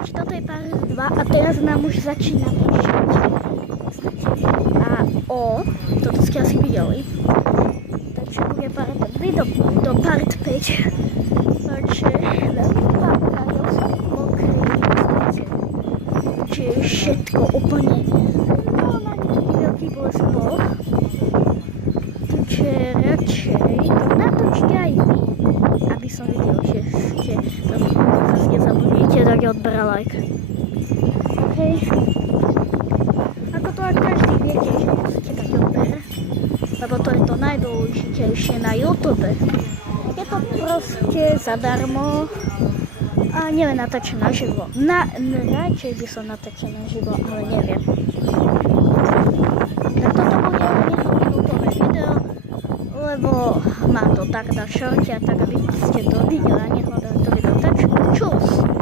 Takže toto je pár 2 a teraz nám už začína píšať. A o, toto ste asi videli. Takže bude part 2 do part 5. Takže veľmi papájov sa mokrý, čiže všetko úplne. No, na nejaký veľký boles bol. Takže radšej to natočte aj vy, aby som videl, že ste to zase nezabudnite, tak je odbera like. Hej. Ako to aj každý viete, že musíte dať odber, lebo to je to najdôležitejšie na YouTube. Je to proste zadarmo a neviem, natáčam naživo. Radšej by som natáčal naživo, ale neviem. Tak toto bude minútové video, lebo mám to tak na šorte a tak, aby ste to videli a nehľadali to video. Tak čus!